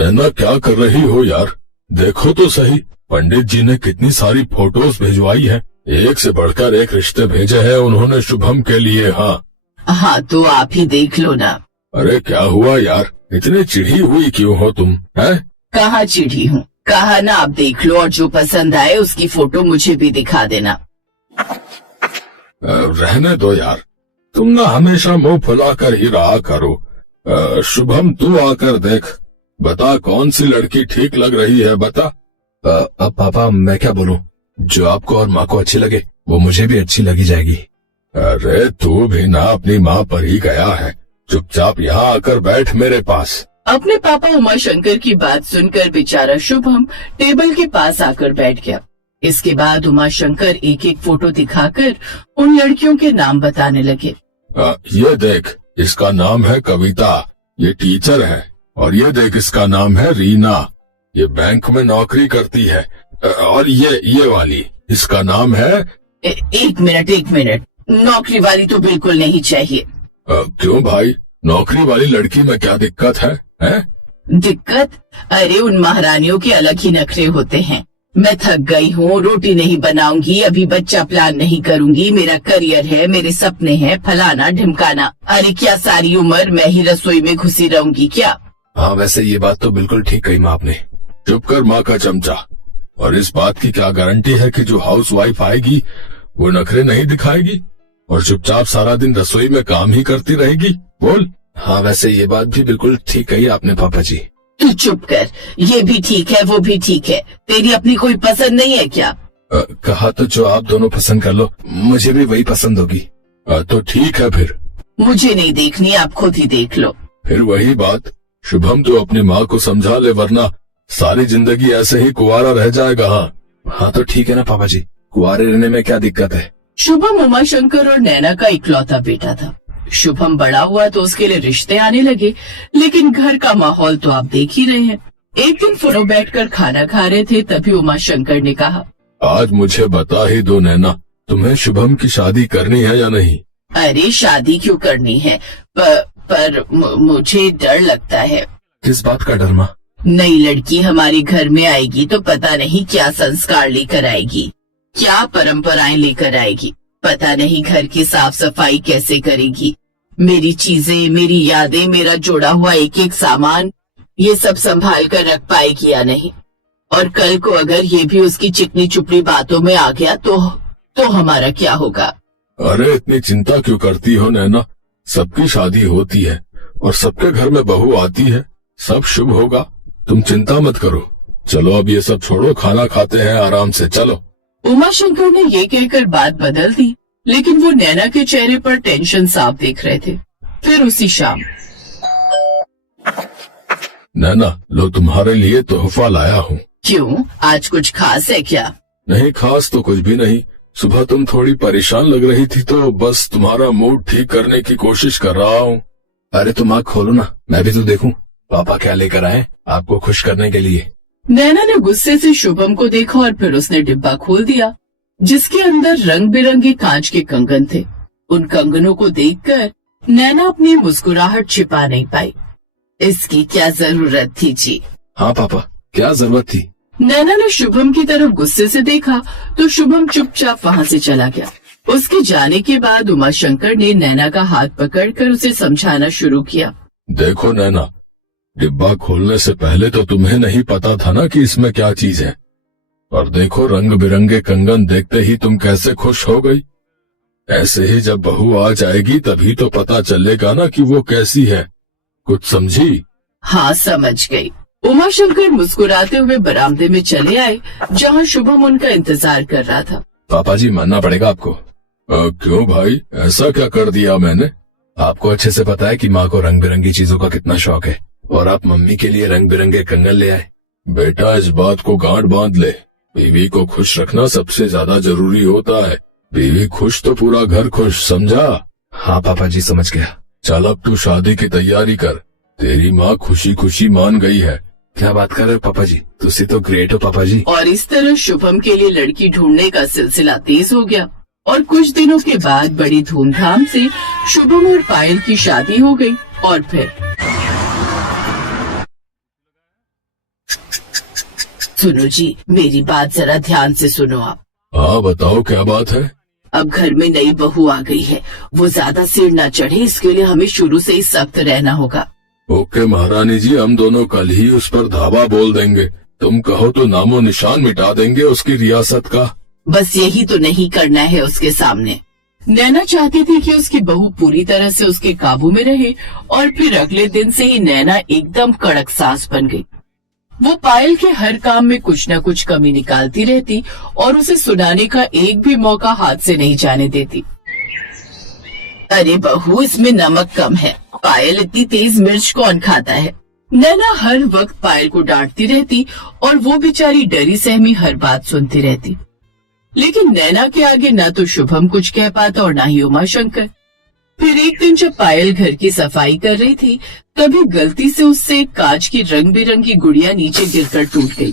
नैना क्या कर रही हो यार? देखो तो सही, पंडित जी ने कितनी सारी फोटोज भिजवाई है। एक से बढ़कर एक रिश्ते भेजे हैं उन्होंने शुभम के लिए। हाँ हाँ तो आप ही देख लो ना। अरे क्या हुआ यार, इतनी चिढ़ी हुई क्यों हो तुम? हैं? कहाँ चिढ़ी हूँ, कहा ना आप देख लो और जो पसंद आए उसकी फोटो मुझे भी दिखा देना। रहने दो यार, तुम ना हमेशा मुंह फुलाकर ही रहा करो। शुभम तू आकर देख, बता कौन सी लड़की ठीक लग रही है, बता। अब पापा मैं क्या बोलूं, जो आपको और माँ को अच्छी लगे वो मुझे भी अच्छी लगी जाएगी। अरे तू भी ना अपनी माँ पर ही गया है, चुपचाप यहाँ आकर बैठ मेरे पास। अपने पापा उमाशंकर की बात सुनकर बेचारा शुभम टेबल के पास आकर बैठ गया। इसके बाद उमाशंकर एक एक फोटो दिखाकर उन लड़कियों के नाम बताने लगे। ये देख, इसका नाम है कविता, ये टीचर है। और ये देख, इसका नाम है रीना, ये बैंक में नौकरी करती है। और ये वाली, इसका नाम है एक मिनट, नौकरी वाली तो बिल्कुल नहीं चाहिए। क्यों भाई, नौकरी वाली लड़की में क्या दिक्कत है? दिक्कत? अरे उन महारानियों के अलग ही नखरे होते हैं। मैं थक गई हूँ, रोटी नहीं बनाऊंगी, अभी बच्चा प्लान नहीं करूंगी, मेरा करियर है, मेरे सपने हैं, फलाना ढिमकाना। अरे क्या सारी उम्र मैं ही रसोई में घुसी रहूंगी क्या? हाँ वैसे ये बात तो बिल्कुल ठीक कही माँ आपने। चुप कर माँ का चमचा। और इस बात की क्या गारंटी है कि जो हाउस वाइफ आएगी वो नखरे नहीं दिखाएगी और चुपचाप सारा दिन रसोई में काम ही करती रहेगी? बोल। हाँ वैसे ये बात भी बिल्कुल ठीक कही आपने पापा जी। तू चुप कर, ये भी ठीक है वो भी ठीक है, तेरी अपनी कोई पसंद नहीं है क्या? कहा तो जो आप दोनों पसंद कर लो, मुझे भी वही पसंद होगी। तो ठीक है फिर। मुझे नहीं देखनी, आप खुद ही देख लो। फिर वही बात, शुभम तो अपनी माँ को समझा ले, वरना सारी जिंदगी ऐसे ही कुंवारा रह जाएगा। हाँ तो ठीक है ना पापा जी, कुंवारे रहने में क्या दिक्कत है। शुभम उमाशंकर और नैना का इकलौता बेटा था। शुभम बड़ा हुआ तो उसके लिए रिश्ते आने लगे, लेकिन घर का माहौल तो आप देख ही रहे हैं। एक दिन फोनो बैठकर खाना खा रहे थे, तभी उमाशंकर ने कहा, आज मुझे बता ही दो नैना, तुम्हें शुभम की शादी करनी है या नहीं? अरे शादी क्यों करनी है, पर मुझे डर लगता है। किस बात का डर माँ? नई लड़की हमारे घर में आएगी तो पता नहीं क्या संस्कार लेकर आएगी, क्या परंपराएं लेकर आएगी, पता नहीं घर की साफ सफाई कैसे करेगी। मेरी चीजें, मेरी यादें, मेरा जोड़ा हुआ एक एक सामान, ये सब संभाल कर रख पाएगी या नहीं? और कल को अगर ये भी उसकी चिकनी चुपड़ी बातों में आ गया तो हमारा क्या होगा? अरे इतनी चिंता क्यों करती हो नैना, सबकी शादी होती है और सबके घर में बहू आती है, सब शुभ होगा, तुम चिंता मत करो। चलो अब ये सब छोड़ो, खाना खाते हैं आराम से, चलो। उमाशंकर ने ये कहकर बात बदल दी, लेकिन वो नैना के चेहरे पर टेंशन साफ देख रहे थे। फिर उसी शाम, नैना लो तुम्हारे लिए तोहफा लाया हूँ। क्यों, आज कुछ खास है क्या? नहीं खास तो कुछ भी नहीं, सुबह तुम थोड़ी परेशान लग रही थी तो बस तुम्हारा मूड ठीक करने की कोशिश कर रहा हूँ। अरे तुम आँख खोलो ना, मैं भी तो देखूं पापा क्या लेकर आए आपको खुश करने के लिए। नैना ने गुस्से से शुभम को देखा और फिर उसने डिब्बा खोल दिया, जिसके अंदर रंग बिरंगे कांच के कंगन थे। उन कंगनों को देखकर नैना अपनी मुस्कुराहट छिपा नहीं पाई। इसकी क्या जरूरत थी जी? हाँ पापा, क्या जरूरत थी? नैना ने शुभम की तरफ गुस्से से देखा तो शुभम चुपचाप वहाँ से चला गया। उसके जाने के बाद उमाशंकर ने नैना का हाथ पकड़कर उसे समझाना शुरू किया। देखो नैना, डिब्बा खोलने से पहले तो तुम्हें नहीं पता था ना कि इसमें क्या चीज है, और देखो रंग बिरंगे कंगन देखते ही तुम कैसे खुश हो गई। ऐसे ही जब बहू आ जाएगी तभी तो पता चलेगा ना कि वो कैसी है, कुछ समझी? हाँ समझ गई। उमाशंकर मुस्कुराते हुए बरामदे में चले आए, जहाँ शुभम उनका इंतजार कर रहा था। पापा जी मानना पड़ेगा आपको। क्यों भाई, ऐसा क्या कर दिया मैंने? आपको अच्छे से पता है कि माँ को रंग बिरंगी चीजों का कितना शौक है, और आप मम्मी के लिए रंग बिरंगे कंगन ले आए। बेटा इस बात को गांठ बांध ले, बीवी को खुश रखना सबसे ज्यादा जरूरी होता है। बीवी खुश तो पूरा घर खुश, समझा? हाँ पापा जी समझ गया। चल अब तू शादी की तैयारी कर, तेरी माँ खुशी खुशी मान गई है। क्या बात कर रहे हो पापा जी, तुसी तो ग्रेट हो पापा जी। और इस तरह शुभम के लिए लड़की ढूंढने का सिलसिला तेज हो गया और कुछ दिनों के बाद बड़ी धूमधाम से शुभम और पायल की शादी हो गई। और फिर सुनो जी, मेरी बात जरा ध्यान से सुनो आप। हाँ बताओ क्या बात है। अब घर में नई बहू आ गई है, वो ज्यादा सिर न चढ़े, इसके लिए हमें शुरू से ही सख्त रहना होगा। ओके महारानी जी, हम दोनों कल ही उस पर धावा बोल देंगे। तुम कहो तो नामो निशान मिटा देंगे उसकी रियासत का। बस यही तो नहीं करना है उसके सामने। नैना चाहती थी कि उसकी बहू पूरी तरह से उसके काबू में रहे, और फिर अगले दिन से ही नैना एकदम कड़क सास बन गई। वो पायल के हर काम में कुछ न कुछ कमी निकालती रहती और उसे सुनाने का एक भी मौका हाथ से नहीं जाने देती। अरे बहू, इसमें नमक कम है। पायल, इतनी तेज मिर्च कौन खाता है? नैना हर वक्त पायल को डांटती रहती और वो बेचारी डरी सहमी हर बात सुनती रहती। लेकिन नैना के आगे न तो शुभम कुछ कह पाता और न ही उमाशंकर। फिर एक दिन जब पायल घर की सफाई कर रही थी, तभी गलती से उससे एक कांच की रंग बिरंगी गुड़िया नीचे गिरकर टूट गई।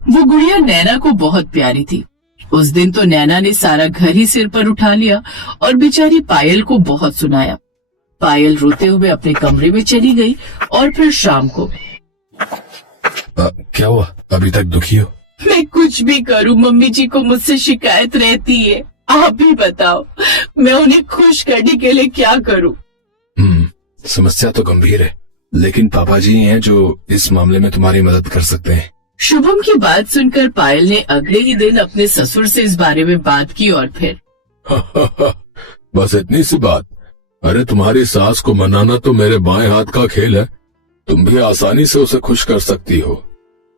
वो गुड़िया नैना को बहुत प्यारी थी। उस दिन तो नैना ने सारा घर ही सिर पर उठा लिया और बेचारी पायल को बहुत सुनाया। पायल रोते हुए अपने कमरे में चली गई और फिर शाम को। क्या हुआ, अभी तक दुखी हो? मैं कुछ भी करूं, मम्मी जी को मुझसे शिकायत रहती है। आप भी बताओ, मैं उन्हें खुश करने के लिए क्या करूं? समस्या तो गंभीर है, लेकिन पापा जी हैं जो इस मामले में तुम्हारी मदद कर सकते हैं। शुभम की बात सुनकर पायल ने अगले ही दिन अपने ससुर से इस बारे में बात की और फिर बस इतनी सी बात। अरे तुम्हारी सास को मनाना तो मेरे बाएं हाथ का खेल है। तुम भी आसानी से उसे खुश कर सकती हो।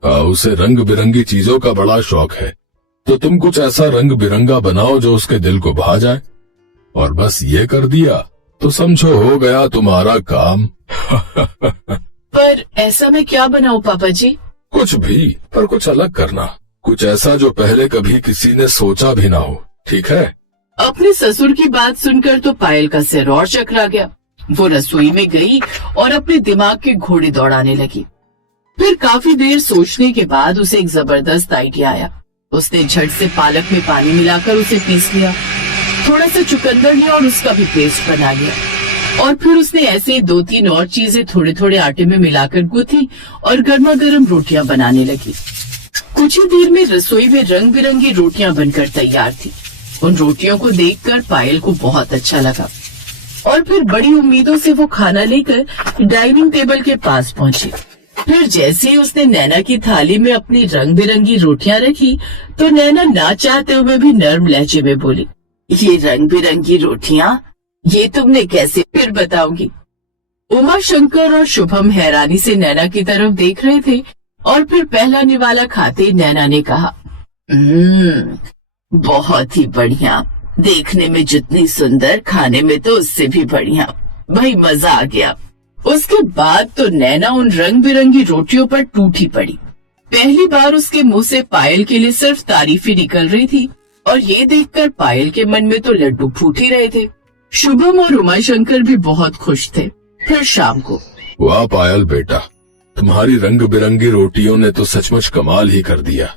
उसे रंग बिरंगी चीजों का बड़ा शौक है, तो तुम कुछ ऐसा रंग बिरंगा बनाओ जो उसके दिल को भा जाए, और बस ये कर दिया तो समझो हो गया तुम्हारा काम। पर ऐसा मैं क्या बनाऊं पापा जी? कुछ भी, पर कुछ अलग करना। कुछ ऐसा जो पहले कभी किसी ने सोचा भी ना हो, ठीक है? अपने ससुर की बात सुनकर तो पायल का सिर और चकरा गया। वो रसोई में गई और अपने दिमाग के घोड़े दौड़ाने लगी। फिर काफी देर सोचने के बाद उसे एक जबरदस्त आइडिया आया। उसने झट से पालक में पानी मिलाकर उसे पीस लिया, थोड़ा सा चुकंदर लिया और उसका भी पेस्ट बना लिया। और फिर उसने ऐसे ही 2-3 और चीजें थोड़े थोड़े आटे में मिलाकर गूंथी और गर्मा गर्म रोटियां बनाने लगी। कुछ ही देर में रसोई में रंग बिरंगी रोटियां बनकर तैयार थी। उन रोटियों को देखकर पायल को बहुत अच्छा लगा और फिर बड़ी उम्मीदों से वो खाना लेकर डाइनिंग टेबल के पास पहुंची। फिर जैसे ही उसने नैना की थाली में अपनी रंग बिरंगी रोटियां रखी, तो नैना ना चाहते हुए भी नर्म लहजे में बोली, ये रंग बिरंगी रोटियां, ये तुमने कैसे? फिर बताऊंगी। उमा शंकर और शुभम हैरानी से नैना की तरफ देख रहे थे और फिर पहला निवाला खाते नैना ने कहा, बहुत ही बढ़िया। देखने में जितनी सुंदर, खाने में तो उससे भी बढ़िया। भाई मजा आ गया। उसके बाद तो नैना उन रंग बिरंगी रोटियों पर टूटी पड़ी। पहली बार उसके मुंह से पायल के लिए सिर्फ तारीफ ही निकल रही थी और ये देखकर पायल के मन में तो लड्डू फूट ही रहे थे। शुभम और उमाशंकर भी बहुत खुश थे। फिर शाम को, वाह पायल बेटा, तुम्हारी रंग बिरंगी रोटियों ने तो सचमुच कमाल ही कर दिया।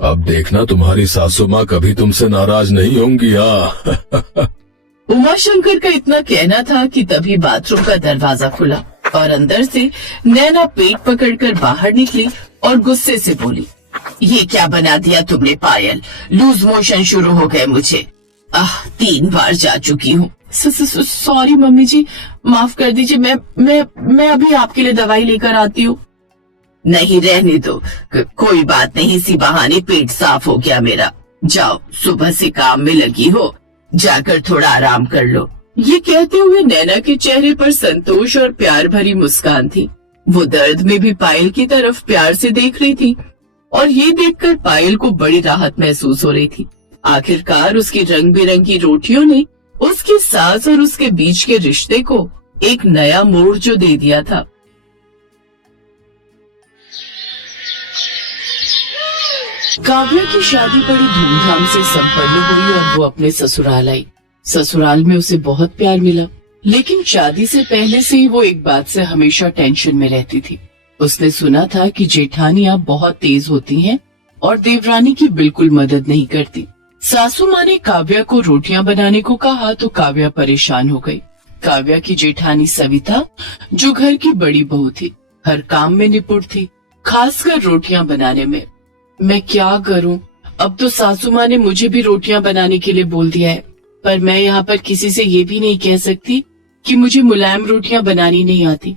अब देखना तुम्हारी सासू माँ कभी तुमसे नाराज नहीं होंगी। उमाशंकर का इतना कहना था कि तभी बाथरूम का दरवाजा खुला और अंदर से नैना पेट पकड़कर बाहर निकली और गुस्से से बोली, ये क्या बना दिया तुमने पायल? लूज मोशन शुरू हो गए मुझे। 3 बार जा चुकी हूँ। सॉरी मम्मी जी, माफ कर दीजिए। मैं अभी आपके लिए दवाई लेकर आती हूँ। नहीं, रहने दो, कोई बात नहीं, इसी बहाने पेट साफ हो गया मेरा। जाओ, सुबह से काम में लगी हो, जाकर थोड़ा आराम कर लो। ये कहते हुए नैना के चेहरे पर संतोष और प्यार भरी मुस्कान थी। वो दर्द में भी पायल की तरफ प्यार से देख रही थी और ये देखकर पायल को बड़ी राहत महसूस हो रही थी। आखिरकार उसकी रंग बिरंगी रोटियों ने उसकी सास और उसके बीच के रिश्ते को एक नया मोड़ जो दे दिया था। काव्या की शादी बड़ी धूमधाम से संपन्न हुई और वो अपने ससुराल आई। ससुराल में उसे बहुत प्यार मिला, लेकिन शादी से पहले से ही वो एक बात से हमेशा टेंशन में रहती थी। उसने सुना था कि जेठानियां बहुत तेज होती हैं और देवरानी की बिल्कुल मदद नहीं करती। सासू माँ ने काव्या को रोटियां बनाने को कहा तो काव्या परेशान हो गई। काव्या की जेठानी सविता, जो घर की बड़ी बहू थी, हर काम में निपुण थी। खासकर रोटियां बनाने में। मैं क्या करूं? अब तो सासू माँ ने मुझे भी रोटियां बनाने के लिए बोल दिया है, पर मैं यहाँ पर किसी से ये भी नहीं कह सकती कि मुझे मुलायम रोटियां बनानी नहीं आती।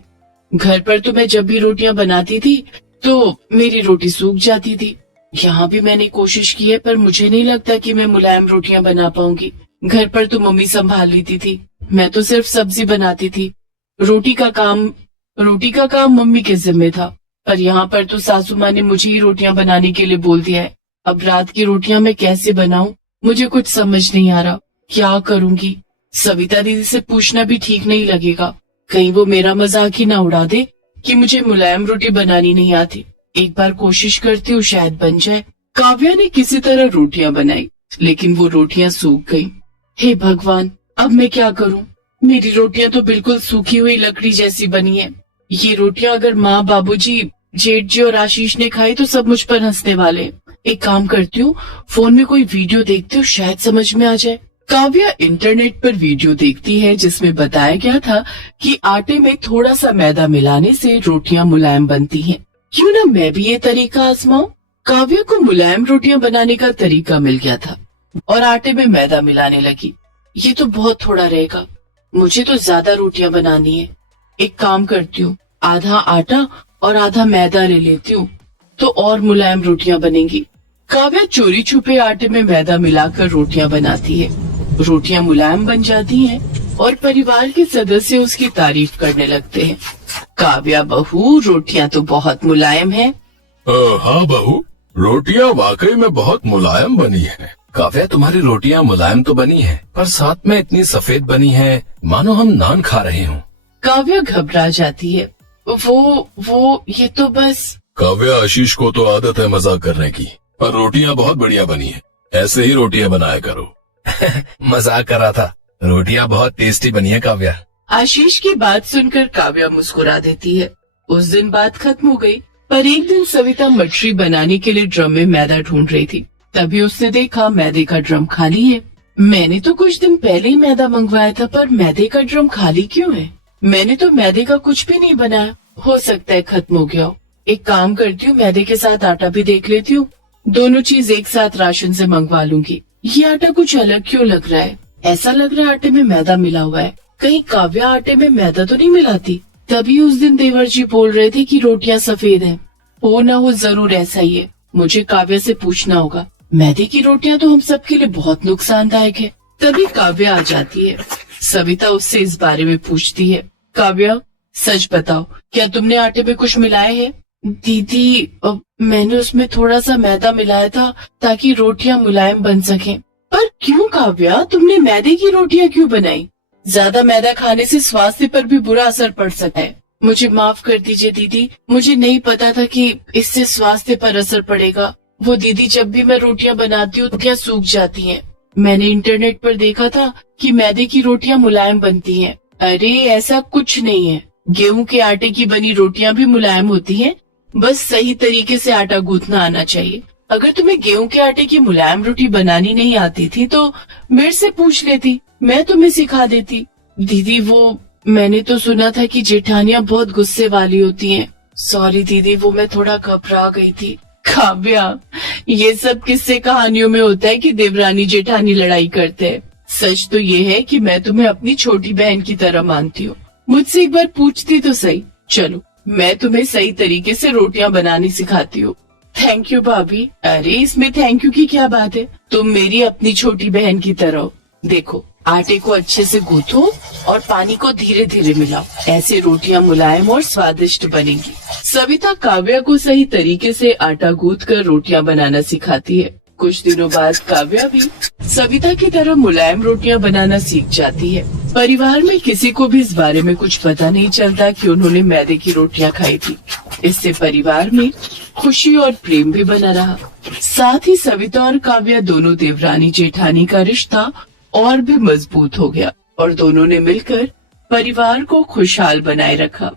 घर पर तो मैं जब भी रोटियां बनाती थी तो मेरी रोटी सूख जाती थी। यहाँ भी मैंने कोशिश की है, पर मुझे नहीं लगता कि मैं मुलायम रोटियां बना पाऊंगी। घर पर तो मम्मी संभाल लेती थी, मैं तो सिर्फ सब्जी बनाती थी। रोटी का काम मम्मी के जिम्मे था, पर यहाँ पर तो सासू माँ ने मुझे ही रोटियां बनाने के लिए बोल दिया है। अब रात की रोटियां मैं कैसे बनाऊं? मुझे कुछ समझ नहीं आ रहा, क्या करूंगी? सविता दीदी से पूछना भी ठीक नहीं लगेगा, कहीं वो मेरा मजाक ही ना उड़ा दे कि मुझे मुलायम रोटी बनानी नहीं आती। एक बार कोशिश करती हूँ, शायद बन जाए। काव्या ने किसी तरह रोटियां बनाई, लेकिन वो रोटियां सूख गईं। हे भगवान, अब मैं क्या करूं? मेरी रोटियां तो बिल्कुल सूखी हुई लकड़ी जैसी बनी है। ये रोटियां अगर माँ, बाबूजी, जेठ जी और आशीष ने खाई तो सब मुझ पर हंसने वाले हैं। एक काम करती हूँ, फोन में कोई वीडियो देखती हूँ, शायद समझ में आ जाए। काव्या इंटरनेट पर वीडियो देखती है जिसमें बताया गया था कि आटे में थोड़ा सा मैदा मिलाने से रोटियां मुलायम बनती हैं। क्यों ना मैं भी ये तरीका आजमाऊं? काव्या को मुलायम रोटियां बनाने का तरीका मिल गया था और आटे में मैदा मिलाने लगी। ये तो बहुत थोड़ा रहेगा, मुझे तो ज्यादा रोटियां बनानी है। एक काम करती हूँ, आधा आटा और आधा मैदा ले लेती हूँ तो और मुलायम रोटियां बनेंगी। काव्या चोरी छुपे आटे में मैदा मिलाकर रोटियां बनाती है। रोटियां मुलायम बन जाती हैं और परिवार के सदस्य उसकी तारीफ करने लगते हैं। काव्या बहू, रोटियां तो बहुत मुलायम हैं। हाँ बहू, रोटियां वाकई में बहुत मुलायम बनी है। काव्या, तुम्हारी रोटियां मुलायम तो बनी हैं, पर साथ में इतनी सफेद बनी हैं, मानो हम नान खा रहे हों। काव्या घबरा जाती है। वो ये तो बस। काव्या, आशीष को तो आदत है मजाक करने की, पर रोटियां बहुत बढ़िया बनी है। ऐसे ही रोटियां बनाया करो। मजाक कर रहा था, रोटियां बहुत टेस्टी बनी है काव्या। आशीष की बात सुनकर काव्या मुस्कुरा देती है। उस दिन बात खत्म हो गई, पर एक दिन सविता मछली बनाने के लिए ड्रम में मैदा ढूंढ रही थी। तभी उसने देखा मैदे का ड्रम खाली है। मैंने तो कुछ दिन पहले ही मैदा मंगवाया था, पर मैदे का ड्रम खाली क्यों है? मैंने तो मैदे का कुछ भी नहीं बनाया, हो सकता है खत्म हो गया हो। एक काम करती हूँ, मैदे के साथ आटा भी देख लेती हूँ, दोनों चीज एक साथ राशन से मंगवा लूंगी। ये आटा कुछ अलग क्यों लग रहा है? ऐसा लग रहा है आटे में मैदा मिला हुआ है। कहीं काव्या आटे में मैदा तो नहीं मिलाती? तभी उस दिन देवर जी बोल रहे थे कि रोटियां सफेद हैं। हो ना हो, जरूर ऐसा ही है। मुझे काव्या से पूछना होगा। मैदे की रोटियां तो हम सबके लिए बहुत नुकसानदायक है। तभी काव्या आ जाती है। सविता उससे इस बारे में पूछती है। काव्या, सच बताओ, क्या तुमने आटे में कुछ मिलाया है? दीदी, मैंने उसमें थोड़ा सा मैदा मिलाया था ताकि रोटियां मुलायम बन सकें। पर क्यों काव्या, तुमने मैदे की रोटियां क्यों बनाई? ज्यादा मैदा खाने से स्वास्थ्य पर भी बुरा असर पड़ सकता है। मुझे माफ कर दीजिए दीदी, मुझे नहीं पता था कि इससे स्वास्थ्य पर असर पड़ेगा। वो दीदी, जब भी मैं रोटियां बनाती हूँ रोटियां सूख जाती हैं। मैंने इंटरनेट पर देखा था कि मैदे की रोटियां मुलायम बनती हैं। अरे ऐसा कुछ नहीं है, गेहूं के आटे की बनी रोटियां भी मुलायम होती हैं, बस सही तरीके से आटा गूंथना आना चाहिए। अगर तुम्हें गेहूं के आटे की मुलायम रोटी बनानी नहीं आती थी तो मेरे से पूछ लेती, मैं तुम्हें सिखा देती। दीदी, वो मैंने तो सुना था कि जेठानियां बहुत गुस्से वाली होती हैं। सॉरी दीदी, वो मैं थोड़ा घबरा गई थी। काव्या, ये सब किस्से कहानियों में होता है कि देवरानी जेठानी लड़ाई करते हैं। सच तो ये है कि मैं तुम्हें अपनी छोटी बहन की तरह मानती हूँ। मुझसे एक बार पूछती तो सही। चलो, मैं तुम्हें सही तरीके से रोटियां बनानी सिखाती हूँ। थैंक यू भाभी। अरे इसमें थैंक यू की क्या बात है, तुम मेरी अपनी छोटी बहन की तरह हो। देखो, आटे को अच्छे से गूंथो और पानी को धीरे धीरे मिलाओ, ऐसे रोटियां मुलायम और स्वादिष्ट बनेंगी। सविता काव्या को सही तरीके से आटा गूंथ कर रोटियां बनाना सिखाती है। कुछ दिनों बाद काव्या भी सविता की तरह मुलायम रोटियां बनाना सीख जाती है। परिवार में किसी को भी इस बारे में कुछ पता नहीं चलता कि उन्होंने मैदे की रोटियां खाई थी। इससे परिवार में खुशी और प्रेम भी बना रहा। साथ ही सविता और काव्या दोनों देवरानी जेठानी का रिश्ता और भी मजबूत हो गया और दोनों ने मिलकर परिवार को खुशहाल बनाए रखा।